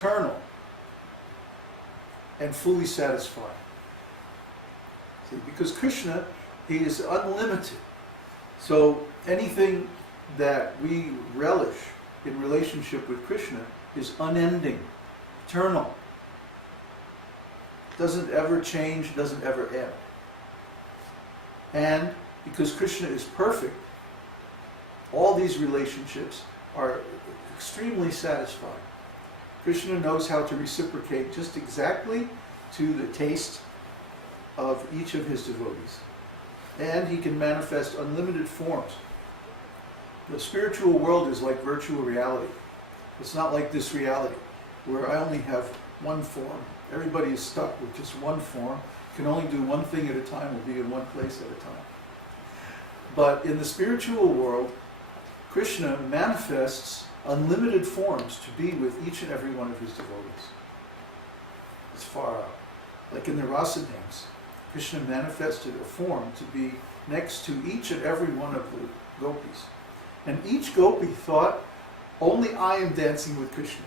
eternal and fully satisfying. See, because Krishna, he is unlimited. So anything that we relish in relationship with Krishna is unending, eternal. Doesn't ever change, doesn't ever end. And because Krishna is perfect, all these relationships are extremely satisfying. Krishna knows how to reciprocate just exactly to the taste of each of his devotees. And he can manifest unlimited forms. The spiritual world is like virtual reality. It's not like this reality, where I only have one form. Everybody is stuck with just one form, can only do one thing at a time, will be in one place at a time. But in the spiritual world, Krishna manifests unlimited forms to be with each and every one of his devotees. It's far out. Like in the Rasa dance, Krishna manifested a form to be next to each and every one of the gopis. And each gopi thought, only I am dancing with Krishna.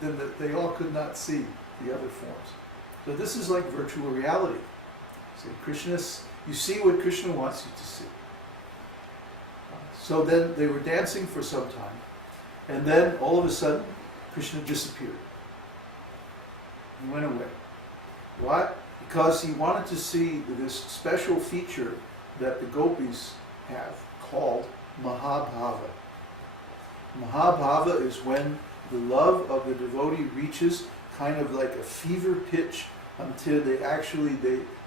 Then they all could not see the other forms. So this is like virtual reality. See, you see what Krishna wants you to see. So then they were dancing for some time, and then all of a sudden, Krishna disappeared. He went away. Why? Because he wanted to see this special feature that the gopis have called Mahabhava. Mahabhava is when the love of the devotee reaches kind of like a fever pitch until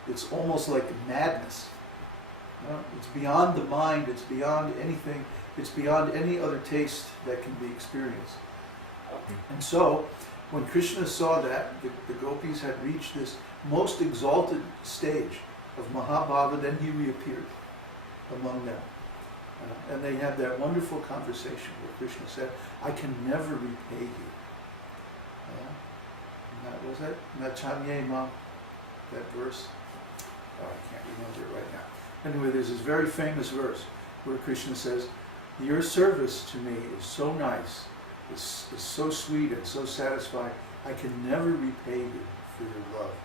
it's almost like madness. It's beyond the mind, it's beyond anything, it's beyond any other taste that can be experienced. And so, when Krishna saw that, the gopis had reached this most exalted stage of Mahabhava, then he reappeared among them. And they had that wonderful conversation where Krishna said, I can never repay you. And that was it? Nachanye ma, that verse. Oh, I can't remember it right now. Anyway, there's this very famous verse where Krishna says, your service to me is so nice, is so sweet and so satisfying, I can never repay you for your love.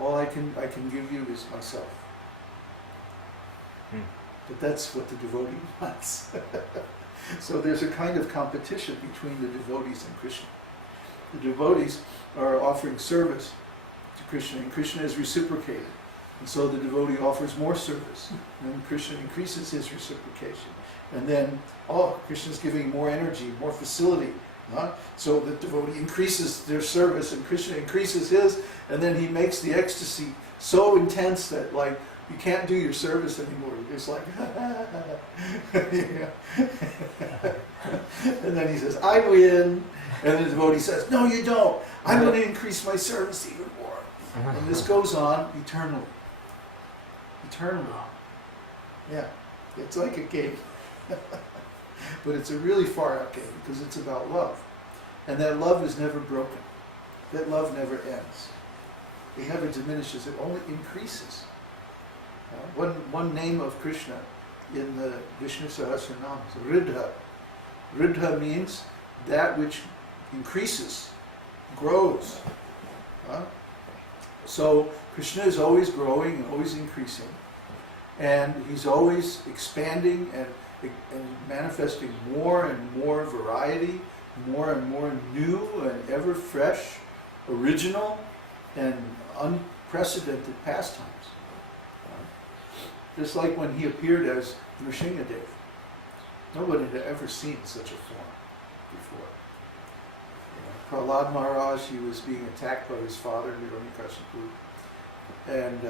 All I can give you is myself. But that's what the devotee wants. So there's a kind of competition between the devotees and Krishna. The devotees are offering service to Krishna, and Krishna is reciprocated. And so the devotee offers more service, and then Krishna increases his reciprocation. And then, Krishna's giving more energy, more facility. So the devotee increases their service, and Krishna increases his, and then he makes the ecstasy so intense that, like, you can't do your service anymore. You're just like, and then he says, I win. And the devotee says, no, you don't. I'm going to increase my service even more. And this goes on eternally. Eternally. Yeah, it's like a game. But it's a really far out game because it's about love. And that love is never broken. That love never ends. It never diminishes, it only increases. One name of Krishna in the Vishnu Sahasranam is Ridha. Ridha means that which increases, grows. So Krishna is always growing and always increasing. And he's always expanding and manifesting more and more variety, more and more new and ever fresh, original and unprecedented pastimes. Just like when he appeared as Nrsimhadev. Nobody had ever seen such a form before. Prahlad Maharaj, he was being attacked by his father, Hiranyakashipu. And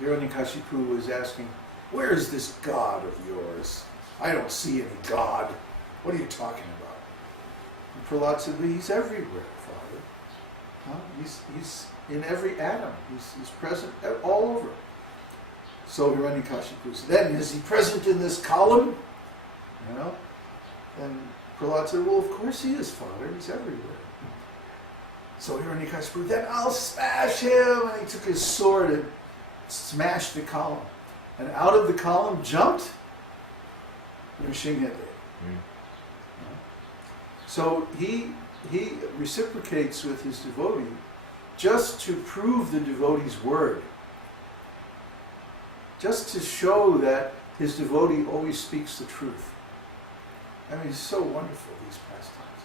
Hiranyakashipu was asking, where is this God of yours? I don't see any God. What are you talking about? And Prahlad said, well, he's everywhere, Father. He's in every atom. He's present all over. So Hiranyakashipu said, then is he present in this column? And Prahlad said, well, of course he is, Father. He's everywhere. So Hiranyakashipu, then I'll smash him. And he took his sword and smashed the column. And out of the column jumped Nrsimhadev. So he reciprocates with his devotee just to prove the devotee's word. Just to show that his devotee always speaks the truth. I mean, it's so wonderful, these pastimes.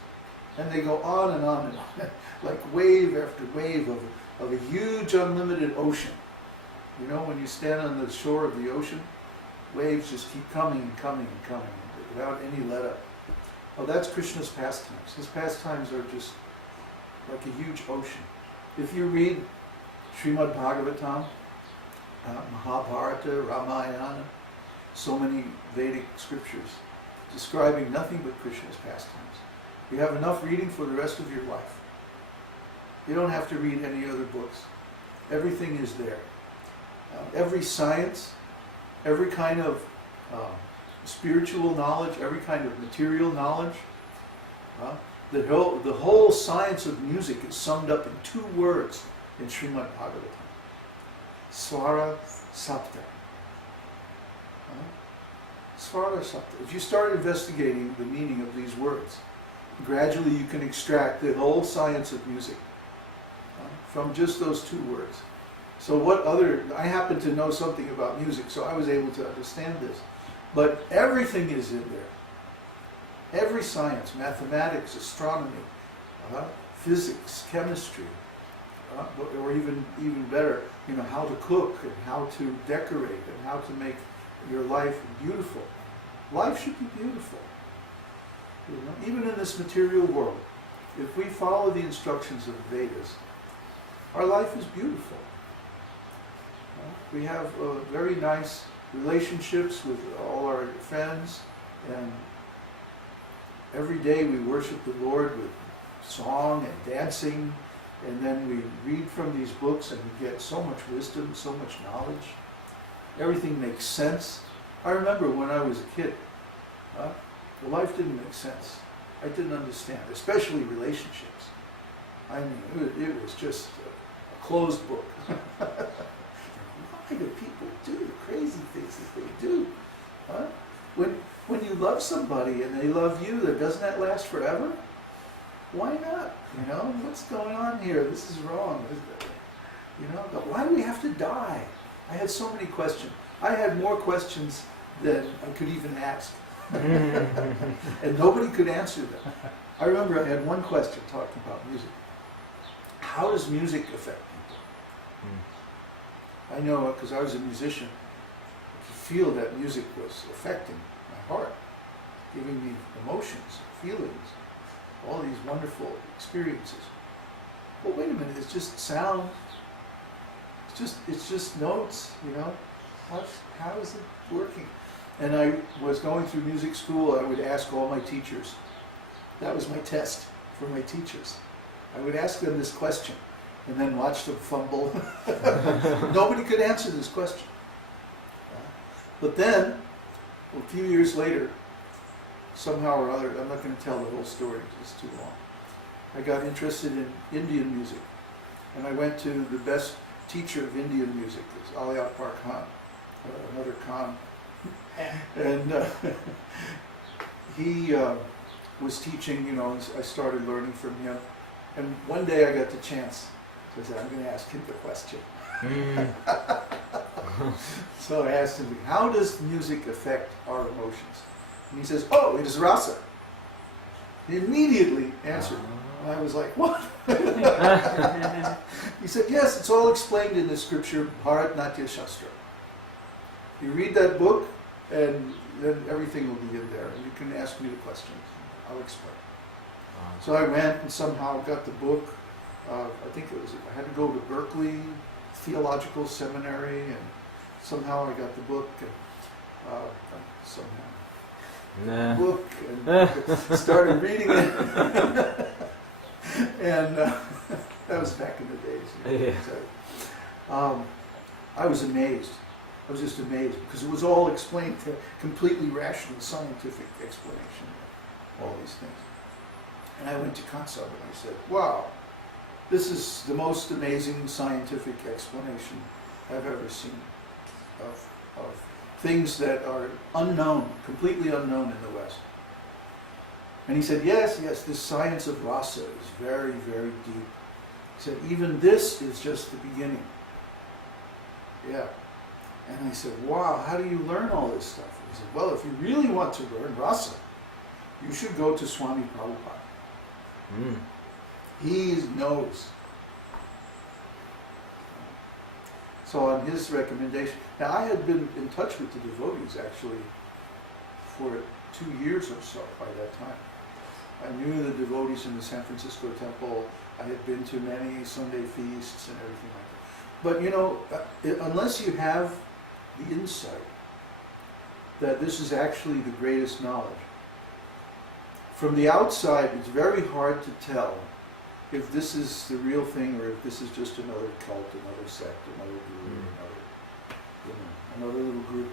And they go on and on and on, like wave after wave of a huge unlimited ocean. You know, when you stand on the shore of the ocean, waves just keep coming and coming and coming without any let up. Oh, that's Krishna's pastimes. His pastimes are just like a huge ocean. If you read Śrīmad-Bhāgavatam, Mahabharata, Ramayana, so many Vedic scriptures describing nothing but Krishna's pastimes. You have enough reading for the rest of your life. You don't have to read any other books. Everything is there. Every science, every kind of spiritual knowledge, every kind of material knowledge. The whole science of music is summed up in 2 words in Śrīmad-Bhāgavatam. Svara Sapta. Svara Sapta. If you start investigating the meaning of these words, gradually you can extract the whole science of music from just those 2 words. So I happen to know something about music, so I was able to understand this. But everything is in there. Every science, mathematics, astronomy, physics, chemistry, or even better, you know, how to cook and how to decorate and how to make your life beautiful. Life should be beautiful. You know, even in this material world, if we follow the instructions of the Vedas, our life is beautiful. We have very nice relationships with all our friends, and every day we worship the Lord with song and dancing, and then we read from these books and we get so much wisdom, so much knowledge. Everything makes sense. I remember when I was a kid, the life didn't make sense. I didn't understand, especially relationships. I mean, it was just a closed book. Why do people do the crazy things that they do? When you love somebody and they love you, doesn't that last forever? Why not? You know, what's going on here? This is wrong. You know, but why do we have to die? I had so many questions. I had more questions than I could even ask. And nobody could answer them. I remember I had one question talking about music. How does music affect people? I know, because I was a musician, I could feel that music was affecting my heart, giving me emotions, feelings, all these wonderful experiences. Well, wait a minute, it's just sound. It's just notes, you know. How is it working? And I was going through music school. I would ask all my teachers. That was my test for my teachers. I would ask them this question and then watch them fumble. Nobody could answer this question. But then, a few years later, somehow or other, I'm not going to tell the whole story, it's too long. I got interested in Indian music. And I went to the best teacher of Indian music, it was Aliyapar Khan, another Khan. And he was teaching, you know, I started learning from him. And one day I got the chance. So I said, I'm going to ask him the question. So I asked him, how does music affect our emotions? And he says, oh, it is rasa. He immediately answered. And I was like, what? He said, yes, it's all explained in the scripture, Bharat Shastra. You read that book, and then everything will be in there. And you can ask me the questions. I'll explain. So I went and somehow got the book. I think I had to go to Berkeley Theological Seminary, and somehow I got the book, and book, and started reading it. And that was back in the days. You know, so, I was amazed. I was just amazed because it was all explained to completely rational, scientific explanation of all these things. And I went to Kansa and I said, wow, this is the most amazing scientific explanation I've ever seen of things that are unknown, completely unknown in the West. And he said, yes, this science of rasa is very, very deep. He said, even this is just the beginning. Yeah. And I said, wow, how do you learn all this stuff? He said, well, if you really want to learn rasa, you should go to Swami Prabhupada. He knows. So on his recommendation, now I had been in touch with the devotees actually for 2 years or so by that time. I knew the devotees in the San Francisco temple. I had been to many Sunday feasts and everything like that. But you know, unless you have the insight that this is actually the greatest knowledge, from the outside it's very hard to tell if this is the real thing or if this is just another cult, another sect, another guru, another little group